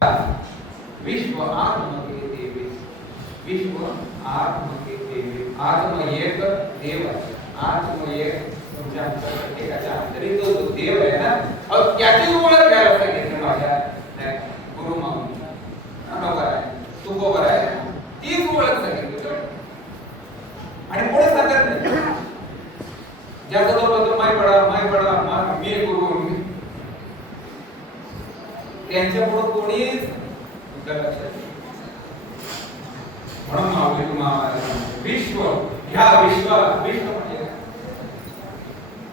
विश्व आत्मके देवे, विश्व आत्मके देवे, आत्म एक देव आहे, आत्म एक तुमच्या प्रत्येकाच्या अंतरी तो देव आहे ना, और त्याची ओळख घ्यायला सांगितलं माझ्या गुरु माऊली बरोबर आहे, तू बरोबर आहे, तीच ओळख सांगितली आणि पुढे सांगत नाही ज्याचा तो बोलतो माय पडा मी गुरु, त्यांच्या पुढे कोणीच लक्षात म्हणून माऊली तुम्हाला विश्व ह्या विश्व म्हणजे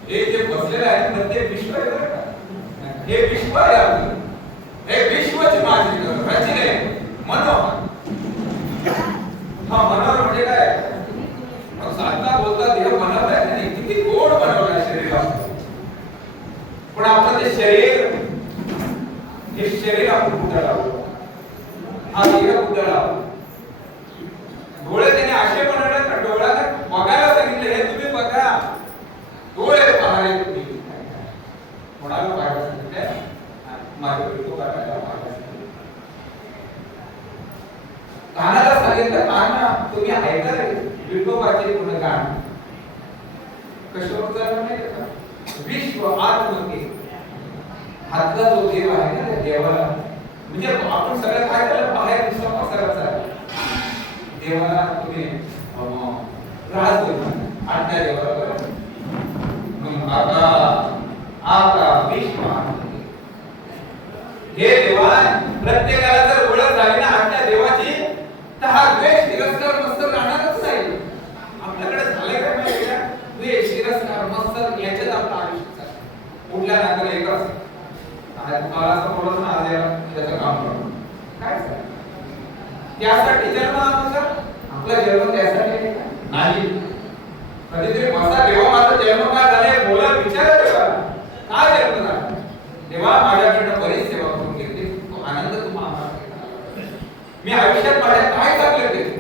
हे जे बसलेलं आहे ना ते विश्व आहे बरं का, हे विश्व आहे आपलं, हे विश्वची माझी रचने मनोहर. हा मनोहर म्हणजे काय, मग सांगता बोलता देव बनवलाय नाही, किती गोड बनवलाय शरीराला, पण आपलं ते शरीर, हे शरीर आपण कुठं लावलं, हा देह कुठं लावला, डोळे त्याने असे बनवले का डोळ्याला बघायला सांगितले, हे तुम्ही बघा, डोळे पाहायला तुम्ही कोणाला पाहायला सांगितलं, माझ्या विठो करायला पाहायला सांगितलं, कानाला सांगितलं कान तुम्ही ऐका विठोबाचे गुणगान कशावर चालू नाही का, विश्व आत्मके हातला जो देव आहे ना, देवाला म्हणजे आपण सगळं काय केलं बाहेर दिसतो पसरायचा, देवाला तुम्ही राज देवा आज्ञा देवा बरोबर, मग आता विश्व हे देवा प्रत्येकाला जर ओळख झाली ना आज्ञा देवाची, तर हा द्वेष तिरस्कार मत्सर राहणारच नाही. आपल्याकडे झाले काय माहिती का, द्वेष तिरस्कार मत्सर याच्यात आपलं आयुष्य चाललं, कुठल्या नात्याला एकच मला असं बोलत ना आज त्याचं काम करू काय त्यासाठी जन्म आमचा, आपला जन्म त्यासाठी नाही, कधीतरी बसा देवा माझा जन्म काय झालाय बोला विचार काय जन्म झाला, देवा माझ्याकडनं बरीच सेवा करून घेतली, तो आनंद तुम्हाला मी आयुष्यात माझ्या काय चांगलं केलं,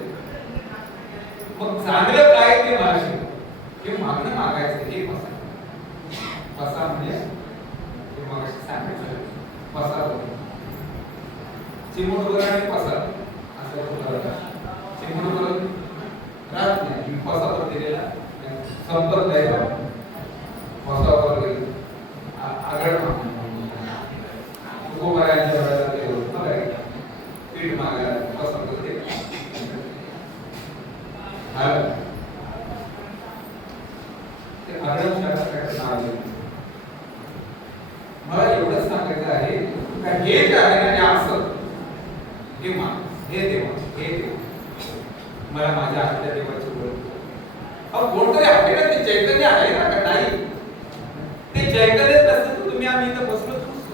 मग चांगलं काय ते मला शिकव, हे मागणं मागायचं, हे बसा म्हणजे मग सांगायचं पसार चिमूट वगैरे आणि पसार असं होतं, चिमूट वगैरे राहत नाही, पसावर दिलेला संपर्क द्यायचा, पसावर गेलं आगळ तुकोबायांच्या वेळेला ते होतं पीठ मागायला पसार करते ते आगळ शास्त्राचं नाव आहे. मला एवढंच सांगायचं आहे का हे जे आहे ना हे असं हे देव मला माझ्या आत्या देवाची ओळख, कोणतरी आहे ना ते चैतन्य आहे ना का नाही, ते चैतन्य नसतं तर तुम्ही आम्ही इथं बसलो नसतो,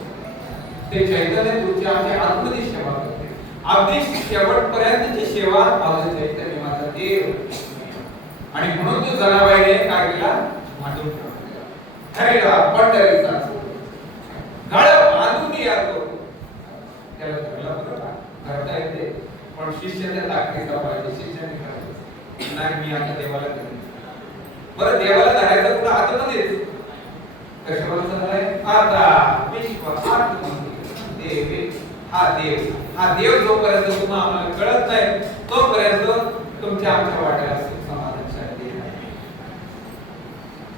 ते चैतन्य तुमची आमची आत्मदी सेवा करते, अगदी शेवटपर्यंतची सेवा माझं चैतन्य माझा देव, आणि म्हणून तो जनाबाईने काय केला मांडून ठेवला पंढरीचा गाळ बांधून यातो, त्याला धरला बरोबर करता येते, पण शिष्याच्या ताकदीचा पाहिजे, शिष्याने करायचं नाही, मी आता देवाला करेन बरं, देवाला धरायचं कुठं आतमध्येच कशावर धराय, आता विश्व आत्मके देवे, हा देव जोपर्यंत तुम्हाला आम्हाला कळत नाही तोपर्यंत तुमच्या आमच्या वाट्याला समाधान शांती नाही.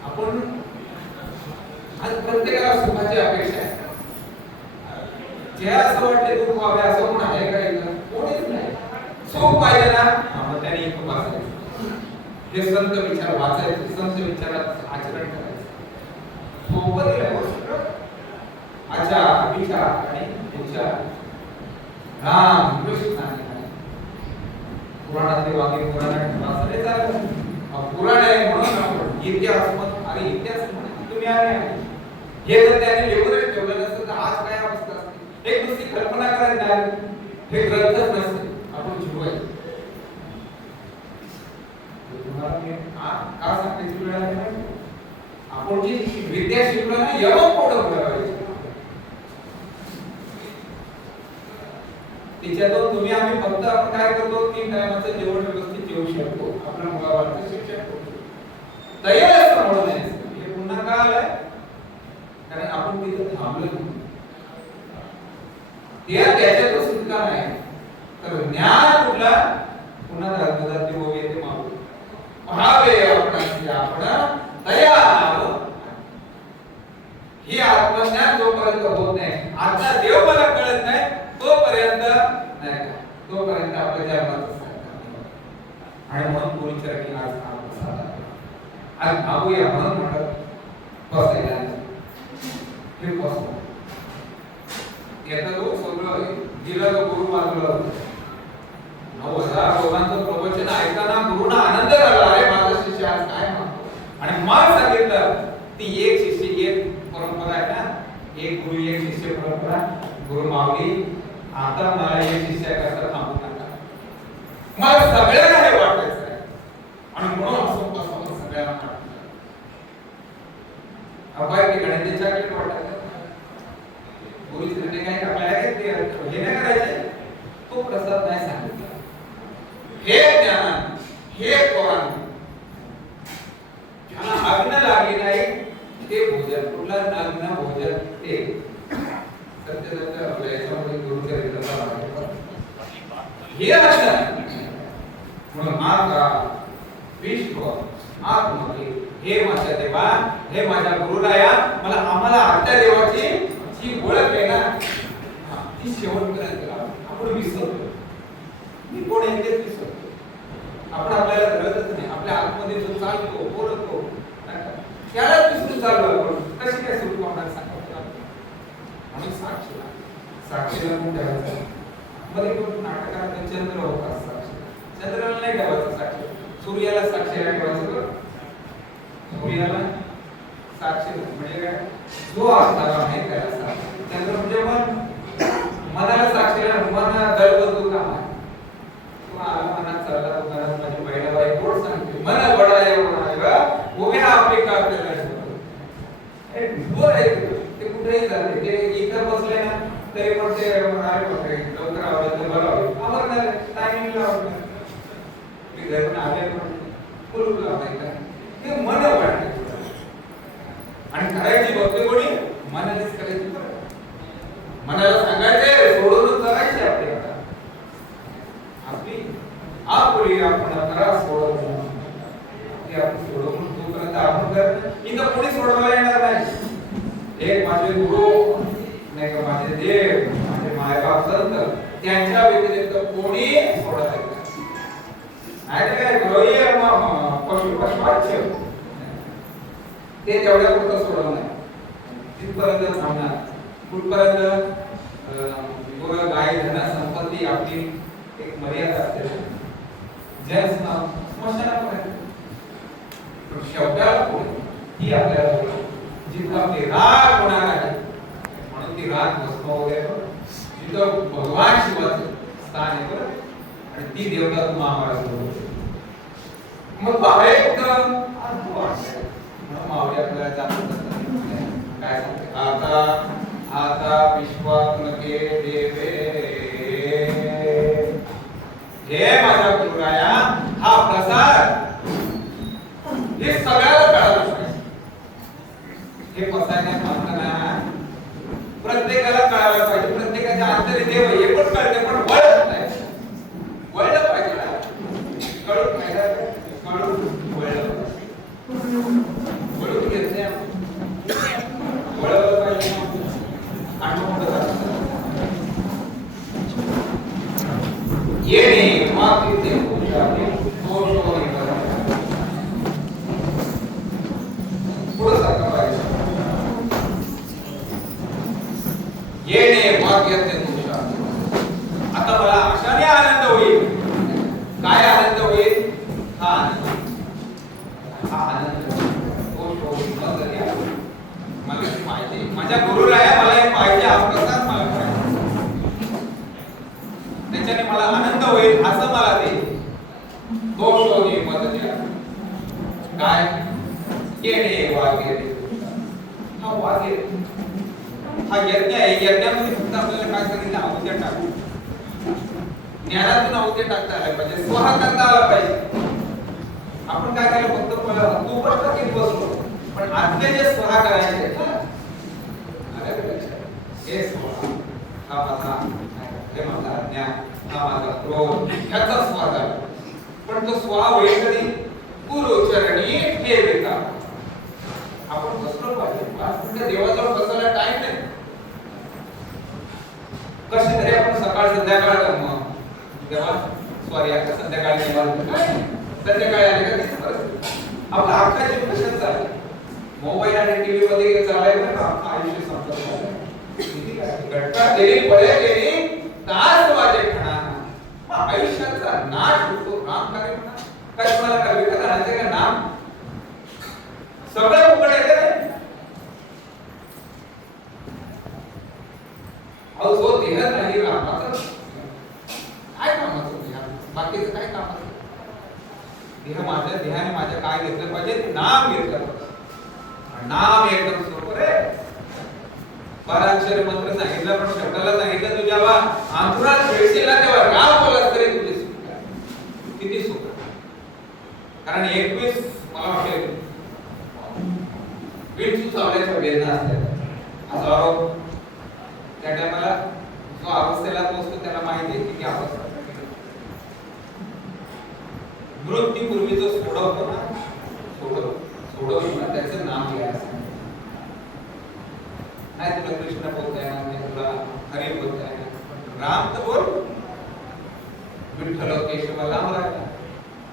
आपण आज प्रत्येकाला सुखाची अपेक्षा आहे, जे असं वाटते दुःख व्हावे असं कोण आहे का इथं, कोणीच नाही, सुख पाहिजे ना मग त्याने एक वाचायचं, हे संत विचार वाचायचे, संत विचारात आचरण करायचं, सोबत आचार विचार आणि विचार राम कृष्ण पुराणातले वाक्य पुराणात वाचले चालतं, पुराण आहे म्हणून आपण इतिहास मत आणि इतिहास म्हणून तुम्ही आहे हे जर त्याने लिहून ठेवलं नसतं तर आज काय अवस्था असते, एक नुसती कल्पना करायला नाही, हे ग्रंथच नसते, आपण शिकवायचं. तुम्हाला मी का सांगायची वेळ आली नाही, आपण जी विद्या शिकलो ना एवढं पोटं भरायचं, त्याच्यातून तुम्ही आम्ही फक्त आपण काय करतो, 3 टायमाचं जेवण व्यवस्थित जेवू शकतो, आपल्या मुलाबाळांचं शिक्षण करतो, तयार असं म्हणून नाही, हे पुन्हा का आलंय कारण आपण तिथं थांबलो, त्याच्यातच तर ज्ञान कुठला पुन्हा धर्मजाती होऊ येते मागू पहावे आपणाशी आपण दया नाव ही आत्मज्ञान जोपर्यंत होत नाही आता देव मला कळत नाही तोपर्यंत नाही का तोपर्यंत आपल्या जन्माचं आणि म्हणून कोणी चरणी आज मागूया म्हणून म्हणत बसायला हे बसतो येतं लोक सगळं गेलं तर गुरु मागलं 9,000 लोकांचं प्रवचन ऐकताना गुरुना आनंद झाला अरे माझा शिष्य आज काय म्हणतो आणि मला सांगितलं ती एक शिष्य एक परंपरा आहे ना एक गुरु एक शिष्य परंपरा गुरु माऊली आता मला एक शिष्य करता थांबू नका मला सगळ्यांना हे वाटायचं आहे आणि म्हणून असं सगळ्यांना वाटतं अपाय की गणित चॉकलेट वाटायचं गुरुजी ने काय आपल्याला हे नाही करायचे तो प्रसाद नाही सांगितला हे ज्ञान हे पुराण ज्याला अग्न लागली नाही ते भोजन कुठला अग्न भोजन ते सत्य आपल्या याच्यामध्ये गुरुचरित्र हे असं म्हणून माता विश्व आत्मके हे माझ्या देवा हे माझ्या गुरुराया मला आम्हाला आत्या देवाची जी ओळख आहे ना ती शेवटपर्यंत आपण विसरतो मी कोण आहे ते विसरतो आपण आपल्याला धरतच नाही आपल्या आतमध्ये जो चालतो बोलतो त्याला विसरून चालू आपण कशी काय सुरू होणार सांगतो म्हणून साक्षीला कोण ठेवायचं मध्ये कोण नाटकात चंद्र होता साक्षी चंद्राला नाही ठेवायचं साक्षी सूर्याला साक्षीला ठेवायचं सूर्याला साक्षी म्हणजे काय जो असणारा आहे त्याला साक्षी चंद्र म्हणजे मनाला साक्षीला मन दळबदलू काम आहे तो आला मनात चालला मनात माझी पहिला बाई कोण सांगते मन बडाय होणारा उभ्या आपले करते ए बोल आहे ते कुठेही जाते ते इथं बसले ना तरी पण ते अरे बापरे लवकर आवडलं बरं आवडणार टायमिंग लावणार मी घरून आले पण कुलूप लावायचा ते मन वाटते आणि करायची भक्ती कोणी मनानेच करायची मनाला सांगायचे सोडून करायचे आपले आपली आपुली आपण करा सोडून ते आपण सोडून तोपर्यंत आपण कर इथं कोणी सोडवायला येणार नाही एक माझे गुरु नाही का माझे देव माझे मायबाप संत त्यांच्या व्यतिरिक्त कोणी सोडत नाही काय गृही पशुपक्षपाच्य ते तेवढ्या पुरतं सोडवलं नाही तिथपर्यंत थांबणार कुठपर्यंत गाय धन संपत्ती आपली एक मर्यादा असते जय स्मशानापर्यंत शब्दाला पुढे ही आपल्याला जिथं आपली राग होणार आहे म्हणून ती राग भस्म वगैरे जिथं भगवान शिवाचं स्थान आहे बरं आणि ती देवता तुम्हाला मग बाहेर मावळी आपल्याला जातात काय सांगते आता विश्वात्मके देवे हे माझा गुरुराया हा प्रसाद हे सगळ्याला कळालं पाहिजे हे पसायला मागताना प्रत्येकाला कळायला पाहिजे प्रत्येकाच्या अंतरी देव हे पण कळते पण वळत नाही वळलं पाहिजे ना कळून पाहिजे कळून वळलं वळून घेत नाही वळलं पाहिजे येणे मागते पुरुषाने दोष होणे पुढे सारखं पाहिजे येणे भाग्यते पुरुषाने आता मला अशाने आनंद होईल काय आनंद होईल हा आनंद दोष होईल मला पाहिजे माझ्या गुरुराया मला हे पाहिजे हा प्रसाद मला पाहिजे त्याच्याने मला आनंद होईल असं मला ते दोष होणे मदत काय येणे वाग्य हा वाग्य हा यज्ञ आहे यज्ञामध्ये फक्त आपल्याला काय सांगितलं आहुत्या टाकू ज्ञानातून आहुत्या टाकता आल्या पाहिजे स्वहा करता आला पाहिजे आपण काय केलं फक्त तू पण किती बसलो पण आतले जे स्वहा करायचे हे स्वहा हा माझा हे माझा ज्ञान हा माझा क्रोध ह्याचा स्वाद आहे. पण तो स्वाव कधी गुरुचरणी ठेविता. आपण बसलो पाहिजे. 5 मिनिटं देवाजवळ बसायला टाइम नाही. कशी तरी आपण सकाळ संध्याकाळ मग तेव्हा सॉरी आता संध्याकाळी संध्याकाळी आले का तीच परिस्थिती. आपला अख्खा जीव कशात चालला. मोबाईल आणि टीव्ही मध्ये चालायचं ना आयुष्य संपलं. किती काय घटका तेरी पळे तेरी तास वाजे खणा. मग आयुष्याचा नाश होतो. नाम कार्य म्हणा काय तुम्हाला कविता करायचे का नाम सगळं फुकट येते ना. अहो जो देह नाही रामाचं काय कामाचं बाकीचं काय कामाचं. देह माझ्या देहाने माझ्या काय घेतलं पाहिजे नाम घेतलं पाहिजे. नाम एकदम सोपं रे. 12 अक्षर मंत्र सांगितलं पण शब्दाला सांगितलं तू जेव्हा अंतरात भेटशील ना तेव्हा राम बोलत तरी तुझे सुख आहे. किती सुख. कारण 21 मला वाटते 20 चावल्याच्या वेदना असतात. हजारो त्या टायमाला जो अवस्थेला पोहोचतो त्याला माहिती आहे किती अवस्था. मृत्यूपूर्वी जो सोडवतो ना सोडवतो ना त्याचं नाम घ्यायचं. नाही तुला कृष्ण बोलताय ना नाही तुला हरी बोलताय ना राम तर बोल. विठ्ठल केशवाला मला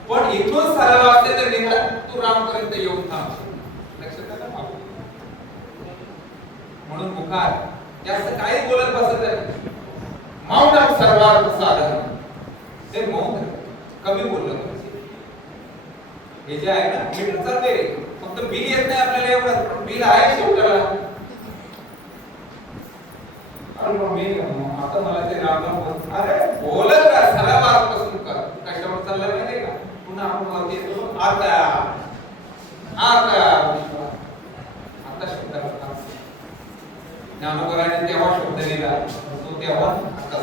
पण इथून सरळ असते तर निघा तू राम पर्यंत येऊन थांब. लक्षात आलं बाबू. म्हणून मुखार जास्त काही बोलत बसत नाही. मौन सर्वार्थ साधन. ते मौन कमी बोललं पाहिजे. हे जे आहे ना मीटर चालते फक्त बिल येत नाही आपल्याला एवढं पण बिल आहे शेवटाला. मी आता मला ते राम अरे बोलत राहा सरळ पासून कर. कशावर चालला माहितीये का. पुन्हा आपण वरती येतो आता आता आता शब्द ज्ञानोबराने तेव्हा शब्द दिला तो तेव्हा आता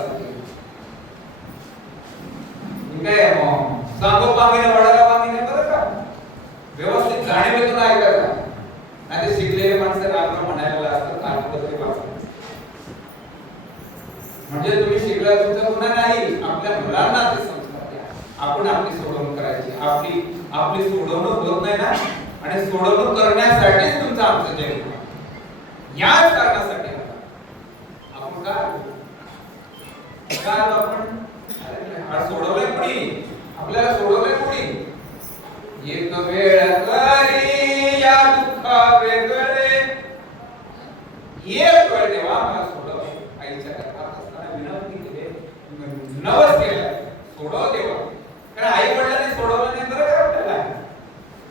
काय मग सांगो पामीने वडाला पामीने बरं का. व्यवस्थित जाणीवेतून ऐकायचं. नाही ते शिकलेले माणसं राम म्हणायला असतात कागदपत्री वाचतात. म्हणजे तुम्ही शिकला तुमचा गुन्हा नाही. आपल्या मुलांना ते संस्कार द्या. आपण आपली सोडवणूक करायची. आपली सोडवणूक होत नाही ना आणि सोडवणूक करण्यासाठीच तुमचं आमचं जग. याच कारणासाठी आपण काय आपण सोडवलंय कोणी. आपल्याला सोडवलंय कोणी. एक वेळ करी या दुःखा वेगळे एक वेळ देवा मला सोडव. आईच्या घरात असताना विनंती केली नवस केलाय सोडव देवा. कारण आई वडिलांनी सोडवलं नाही बरं का आपल्याला.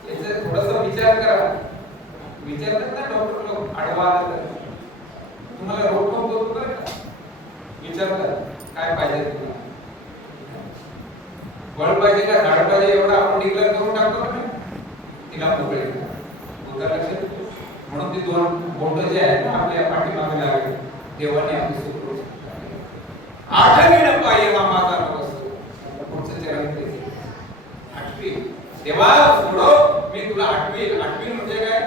याचा थोडासा विचार करा. विचारतात ना डॉक्टर लोक आडवा आला तर तुम्हाला रोग होतो बरं का. विचारतात काय पाहिजे तुला. फळ पाहिजे का झाड पाहिजे एवढं आपण डिक्लेअर करून टाकतो ना तिला मोकळे बोलता लक्षात. म्हणून ती 2 बोट जे आहेत ना आपल्या पाठीमागे लागले देवाने आपली सुखरूप आठवी न पाहिजे हा माझा नवस. पुढचं चरण ते 8वी देवा सोडो मी तुला 8वी म्हणजे काय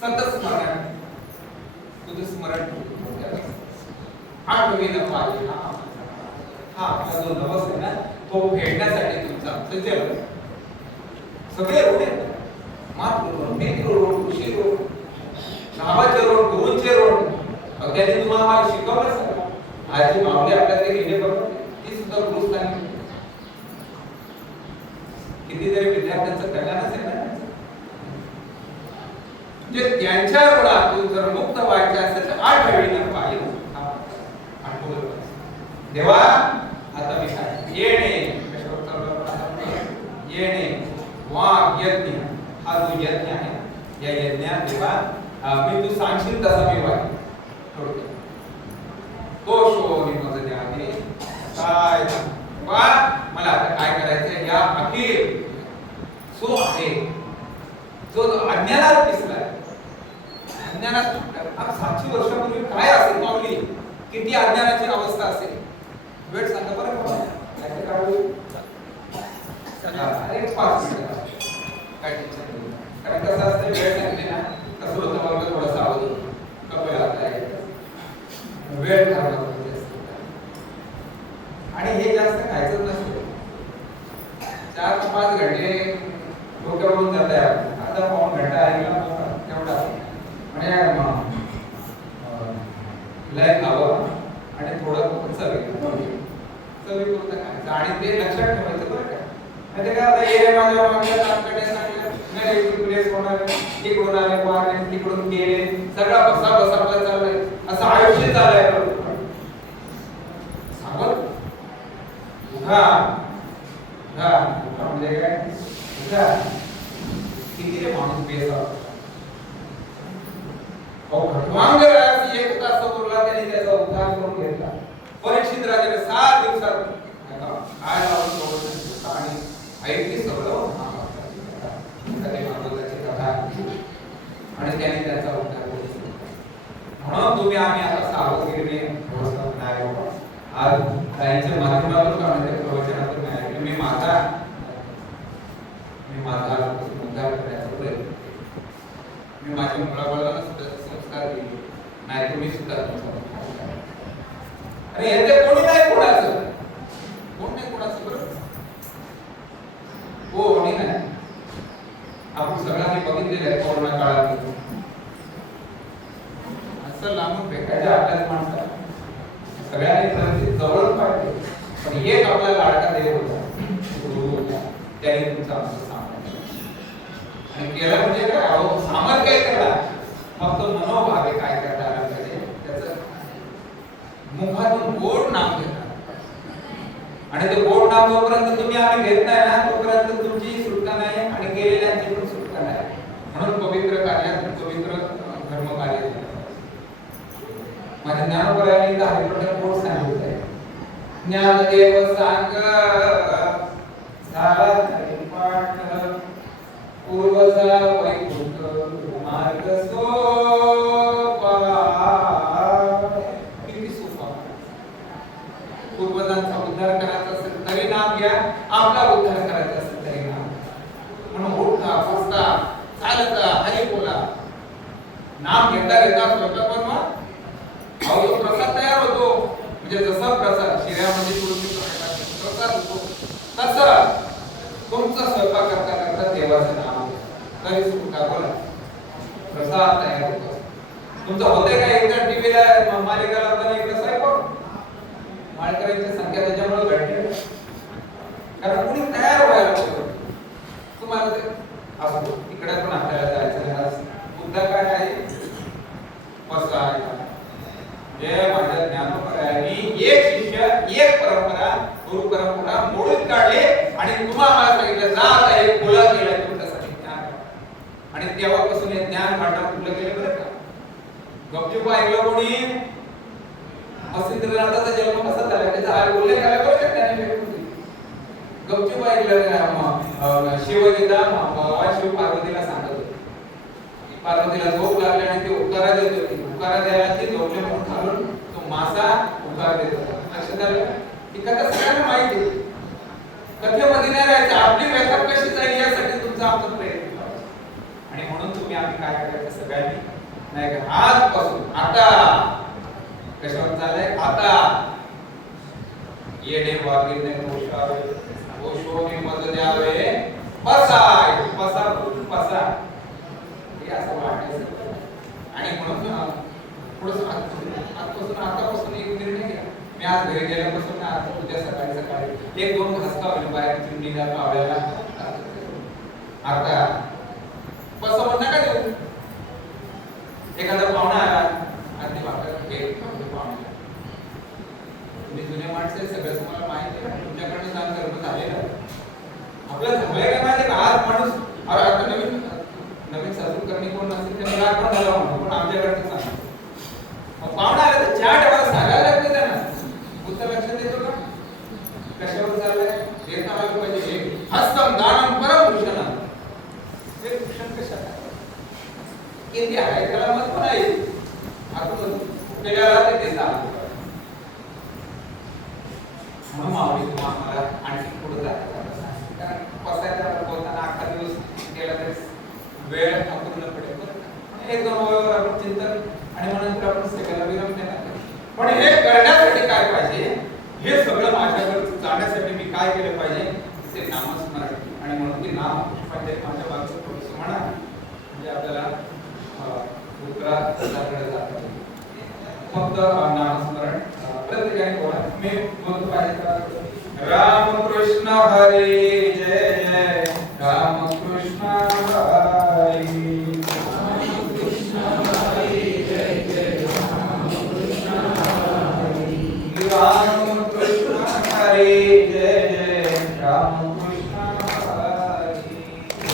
सतत स्मरण. तुझं स्मरण 8वी न पाहिजे हा आपला जो नवस आहे ना तो फेडण्यासाठी तुमचा आमचं जग. सगळे रोड मात्र रोड मेट्रो रोड कृषी रोड गावाचे रोड गुरुंचे रोड त्यांनी तुम्हाला शिकवलं सर. आजी मावले आपल्याला ते लिहिले बरोबर ती सुद्धा गुरुस्थानी. कितीतरी विद्यार्थ्यांचं कल्याण असेल ना. जे त्यांच्या ऋणातून जर मुक्त व्हायचे असेल तर 8 वेळी न पाहिजे. देवा आता मी काय येणे येणे वाघ यज्ञ हा जो यज्ञ आहे या यज्ञात देवा मी तू सांगशील तसा मी वाईन थोडक्यात तो शो निमज द्यावे काय वा मला आता काय करायचंय. या अखिल सो आहे जो अज्ञानात दिसलाय. अज्ञानात 700 वर्षापूर्वी काय असेल माऊली. किती अज्ञानाची अवस्था असेल. वेळ सांगा बरं का. अरे 5 मिनिटं काय टेन्शन नाही. कारण कसं असतं वेळ सांगली ना कसं होतं मला थोडंसं आवाज होतो. कपडे लागलाय वेळ ठरवला आणि हे जास्त खायचं नसतं. 4 ते 5 घंटे डोक्यावरून जात आहे. आता पाऊण घंटा ऐकला तेवढा म्हणजे लय खावं आणि थोडं चवीपुरतं खायचं आणि ते लक्षात ठेवायचं बरं का. म्हणजे काय आता ये माझ्या मागच्या ताकदे सांगितलं नाही प्लेस होणार तिकडून आले वारे तिकडून गेले सगळा बसा बसावला चाललाय असं आयुष्य चाललंय. सांगत उठा उठा उठा म्हणजे काय उठा. किती रे माणूस बेसा खटवांग राजाची 1 तास उरला त्यांनी त्याचा उद्धार करून घेतला. परीक्षित राजाने 7 दिवसात काय लावून सोडलं आणि ऐकली सगळं आणि त्यांनी त्याचा उद्धार केला. म्हणून तुम्ही आम्ही आता सावधगिरीने आज त्यांच्या माध्यमातून प्रवचनातून ऐकलं. मी माझा उद्धार करायचा प्रयत्न मी माझ्या मुलाबाळाला सुद्धा संस्कार दिले नाही तुम्ही सुद्धा आणि याचे कोणी नाही कोणाचं कोण नाही कोणाचं बरं कोणी नाही. आपण सगळ्यांनी बघितलेलं आहे कोरोना काळात असं लांबून भेटायचं आपल्याच माणसाला सगळ्यांनी जवळ पाहिजे. पण एक आपला लाडका देव होता त्याने तुमचा आमचं आणि केलं म्हणजे काय सामर काय करा फक्त मनोभावे काय करणार त्याचं मुखातून गोड नाम घेणार आणि ते गोड नाम जोपर्यंत तुम्ही आम्ही घेत नाही ना तोपर्यंत तुमची सुटका नाही आणि गेलेल्यांची पण सुटका नाही. म्हणून पवित्र कार्यात पवित्र धर्म कार्य माझ्या ज्ञानोबरायांनी इथं हरिपटन गोड सांगितलंय. ज्ञानदेव सांग झाला पाठ पूर्वजा वैकुंठ मार्ग सोपा. किती सोपा. पूर्वजांचा उद्धार करायचा असेल तरी नाम घ्या आपला उद्धार करायचा असेल तरी नाम. म्हणून उठता बसता चालता हरी बोला नाम घेता घेता स्वतः बनवा. अहो प्रसाद तयार होतो म्हणजे जसा प्रसाद शिऱ्यामध्ये प्रसाद होतो तसं तुमचा स्वयंपाक करता करता देवाचं नाम तरी सुद्धा बोला प्रसाद तयार होतो. तुमचं होते काय एकदा टीव्हीला मालिका लावताना एकदा स्वयंपाक माळकऱ्यांची संख्या त्याच्यामुळे घडली कारण कोणी तयार व्हायला पाहिजे. तुम्हाला ते असो तिकडे पण आपल्याला जायचं मुद्दा काय आहे बसा जे माझ्या ज्ञानोबरायांनी एक शिष्य एक परंपरा गुरु परंपरा मोडून काढले आणि तुम्हाला सांगितलं जात आहे बोला केलं तुमच्यासाठी ज्ञान आणि तेव्हापासून हे ज्ञान वाटप खुलं केलं बरं का. गपचूप ऐकलं कोणी मस्जिदनाथाचा जन्म कसा झाला त्याचा आय उल्लेख आला बरं का त्याने गपचूप ऐकलं. शिवगीता भगवान शिव पार्वतीला सांगत होते. पार्वतीला झोप लागली आणि ते उकारा देत होती. उकारा द्यायला ते झोपले म्हणून खालून तो मासा उकार देत होता. लक्षात आलं ही कथा सगळ्यांना माहिती आहे. कथेमध्ये नाही राहायचं आपली व्यथा कशी जाईल यासाठी तुमचा आमचा प्रयत्न आणि म्हणून तुम्ही आम्ही काय करायचं सगळ्यांनी नाही का आजपासून आता कशावर चाललंय आता येणे वागिने दोषावे दोषोने मद द्यावे पसाय पसा पसा हे असं वाटायचं आणि म्हणून थोडंसं आतापासून एक निर्णय घ्या. मी आज घरी गेल्यापासून आता उद्या सकाळी सकाळी 1-2 घासका होईल बाहेर चिमणीला पावल्याला आता कसं म्हणता का देऊ एखादा पाहुणा आला आणि पाहुणा तुम्ही जुने माणसं सगळं तुम्हाला माहिती आहे तुमच्याकडनं काम कर्म झालेलं आपलं झालंय का माहिती आज माणूस आता नवीन सासूकरणी कोण नसेल त्यांनी राग पण झाला म्हणून पण आमच्याकडनं सांग पाहुणा आला तर चार डबा सांगायला लागते त्यांना उत्तर लक्षात येतो का कशावर चाललंय येता आलं पाहिजे हस्तम दानम परमभूषण हे भूषण कशाला किती आहे त्याला महत्व नाही आपण त्याला ते देता म्हणून मावळी तुम्हाला आणखी पुढे जायचं कारण बसायला बोलताना 8 दिवस गेला तरी वेळ अपूर्ण पडेल. 1-2 वेळेवर आपण चिंतन आणि मग नंतर आपण सगळ्याला विराम देणार. पण हे करण्यासाठी काय पाहिजे हे सगळं माझ्याकडे जाण्यासाठी मी काय केलं पाहिजे ते नामस्मरण. आणि म्हणून ते नाम पुष्पांजली माझ्या बाजूला थोडंसं म्हणा म्हणजे आपल्याला उत्तराकडे जाता येईल. फक्त नामस्मरण प्रत्येकाने बोला. मी बोलतो पाहिजे रामकृष्ण हरी जय जय रामकृष्ण हरी रामकृष्ण हरी जय जय रामकृष्ण हरी रामकृष्ण हरी जय जय रामकृष्ण हरी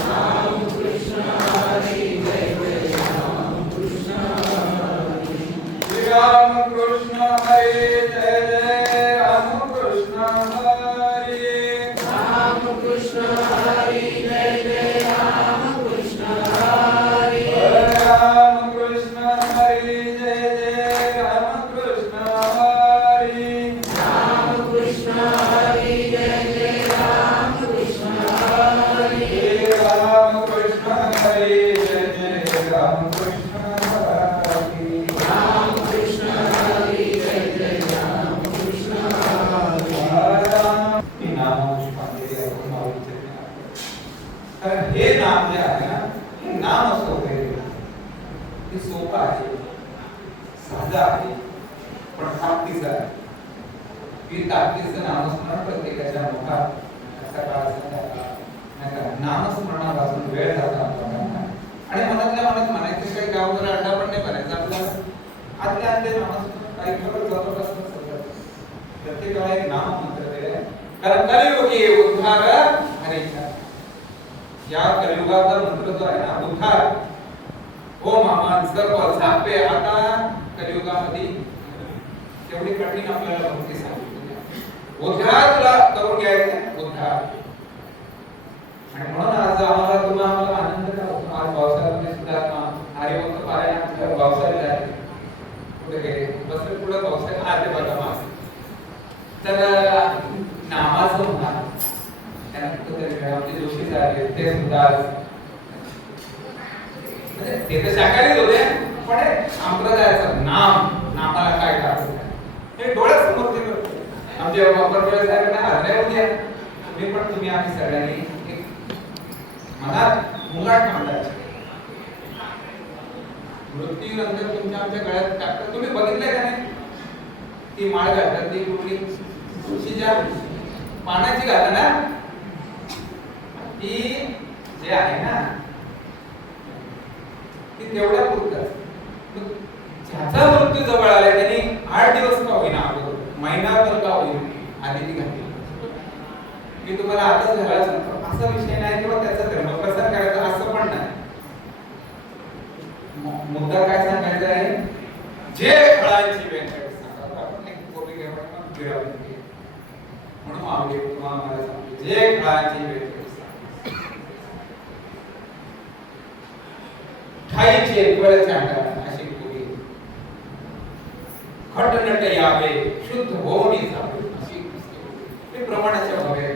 रामकृष्ण हरी जय जय रामकृष्ण हरी रामकृष्ण हरी जय जय रामकृष्ण हरी रामकृष्ण हरी जय जय रामकृष्ण हरी रामकृष्ण हरी जय जय रामकृष्ण हरी रामकृष्ण हरी जय जय रामकृष्ण हरी रामकृष्ण हरी जय जय रामकृष्ण हरी रामकृष्ण हरी जय जय रामकृष्ण हरी. नाम पुष्पांजली आपण माऊलीचे कारण हे नाम जे आहे ना हे नाम असं वगैरे ते सोपं आहे साधं आहे पण ताकदीचं आहे. की ताकदीचं नामस्मरण प्रत्येकाच्या मुखात सकाळ संध्याकाळ नामस्मरणापासून वेळ जातो आपल्याला. आणि मनातल्या मनात म्हणायचं काही गाव जर अड्डा पण नाही करायचा आपल्याला आतल्या आतले नामस्मरण काही खरं जातो असं प्रत्येकाला एक नाम मंत्र दिले कारण कलियुगी उद्धार हरीचा. या कलियुगाचा मंत्र जो आहे ना उद्धार ओम अमन सर्व सापे. आता कलियुगामध्ये तेवढी कठीण आपल्याला भक्ती सांगितली उद्धार तुला करून घ्यायचं उद्धार. आणि म्हणून आज आम्हाला तुम्हाला आनंद का होतो. आज पावसाळ्यामध्ये सुद्धा हरिभक्त पारायण पावसाळ्यात आहे कुठे गेले बसले पुढे पावसाळ्यात आले बघा मास तर नामाचं म्हणा त्यांना कुठेतरी आमचे जोशी झाले ते सुद्धा ते तर शाकाहारीच होते पण संप्रदायाचं नामाला काय करायचं हे डोळ्यासमोर ते आमचे वापर साहेबांना हरण्या होत्या. तुम्ही पण तुम्ही आम्ही सगळ्यांनी मनात मुंगाट मांडायचे मृत्यूनंतर तुमच्या आमच्या गळ्यात टाकतात. तुम्ही बघितलंय का नाही ती माळ घालतात ती कुठली तुळशीच्या पानाची घालतात ना ती जे आहे ना ती तेवढ्या पुरतात. ज्याचा मृत्यू जवळ आलाय त्यांनी 8 दिवस का होईना अगोदर महिनाभर का होईना आधी ती घातली. मी तुम्हाला आताच घालायला सांगतो असा विषय नाही किंवा त्याचा धर्मप्रसार करायचा असं पण नाही. मुद्दा काय सांगायचा आहे जे फळांची व्यंकट सांगतात आपण एक कोटी घेऊन म्हणून आम्ही तुम्हाला सांगतो जे फळांची व्यंकट ठाईचे फळ चांडा अशी कोटी खटनट यावे शुद्ध होऊन जावे अशी हे प्रमाणाच्या भावे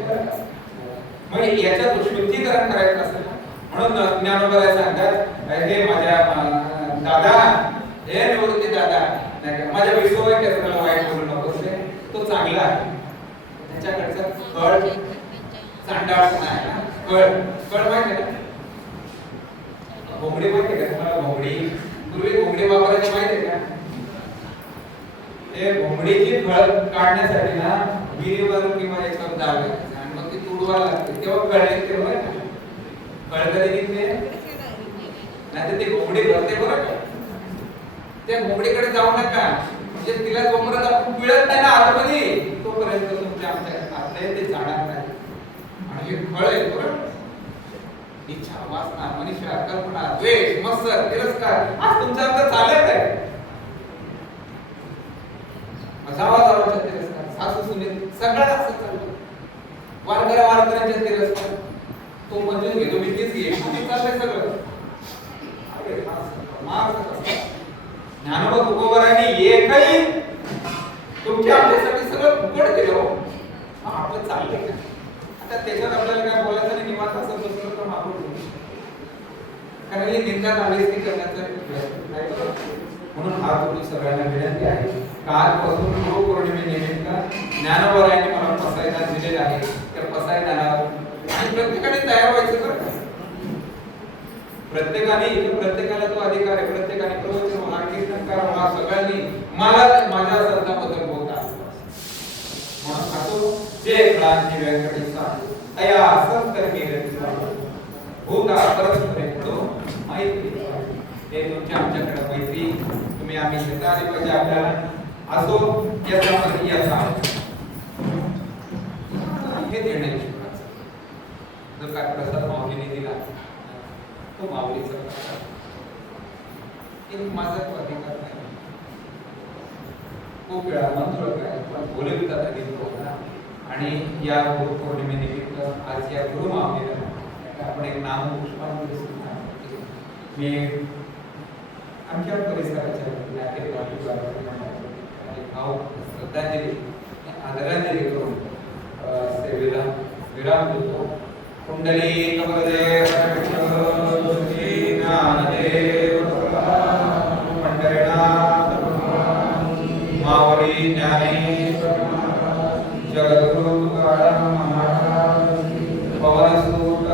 म्हणजे याच्यात शुद्धीकरण करायचं असेल म्हणून ज्ञानोबा सांगतात हे माझ्या दादा हे निवृत्ती दादा माझ्या विश्ववाक्याचं मला वाईट बोलू नकोस रे तो चांगला आहे त्याच्याकडचा कळ चांडाळपणा आहे ना कळ माहिती आहे ना घोंगडी माहिती आहे का तुम्हाला घोंगडी पूर्वी घोंगडी वापरायची माहिती आहे का ते घोंगडीची फळ काढण्यासाठी ना विहिरीवर किंवा याच्यावर जावं लागतं आणि मग ती तुडवायला लागते तेव्हा कळले ते बघा कळ कधी निघते नाही ती घोंगडी भरते बरं का त्या घोंगडीकडे जाऊ नका म्हणजे तिला जोपर्यंत आपण पिळत नाही ना आतमध्ये तोपर्यंत तुमच्या आमच्या आतले ते जाणार नाही. आणि हे फळ आहे बरं इच्छा वासना मनुष्य कल्पना द्वेष मत्सर तिरस्कार आज तुमच्या आमचं चालत आहे. जावाचा तिरस्कार सासू सुने सगळं असं चालतं वारकऱ्यांच्या तिरस्कार तो म्हणजे घेतो मी तीच घे चाललंय सगळं. अरे ज्ञानोबा तुकोबारांनी एकही तुमच्या आमच्यासाठी सगळं फुकट केलं आपलं चाललंय का आता त्याच्यात आपल्याला काय बोलायचं आणि निवांत असं बसलं तर मागून कारण ही निंदा नालिष्टी करण्याचं म्हणून हा तुम्ही सगळ्यांना विनंती आहे कालपासून गुरु पौर्णिमेनिमित्त ज्ञानोबरायांनी मला पसायदान दिलेलं आहे. त्या पसायदानावर आणि प्रत्येकाने तयार व्हायचं बरं का. प्रत्येकाला तो अधिकार आहे. प्रत्येकाने प्रवचन म्हणा, कीर्तनकार म्हणा, सगळ्यांनी मला माझ्या संताबद्दल बोलता म्हणून असो जे प्रांती व्यंकटेशा तया संतर केले भूता परस्परे पडो मैत्री. हे तुमच्या आमच्याकडे मैत्री तुम्ही आम्ही घेता आली पाहिजे आपल्याला. असो याचा मध्ये याचा हे निर्णय जर काय प्रसाद माऊलीने दिला तो माऊलीचा प्रसाद एक माझा अधिकार नाही. खूप वेळा मंत्र काय पण बोलवितात होता. आणि या गुरु पौर्णिमेनिमित्त आज या गुरु माऊलीला आपण एक नाम पुष्पांजली सुद्धा मी आमच्या परिसराच्या भाव श्रद्धांजली आदरांजली करून सेवेला विराम देतो. कुंडली कमलदेव ज्ञानदेव पंढरीनाथ माऊली ज्ञानेश्वर जगद्गुरु तुकाराम महाराज पवनसुत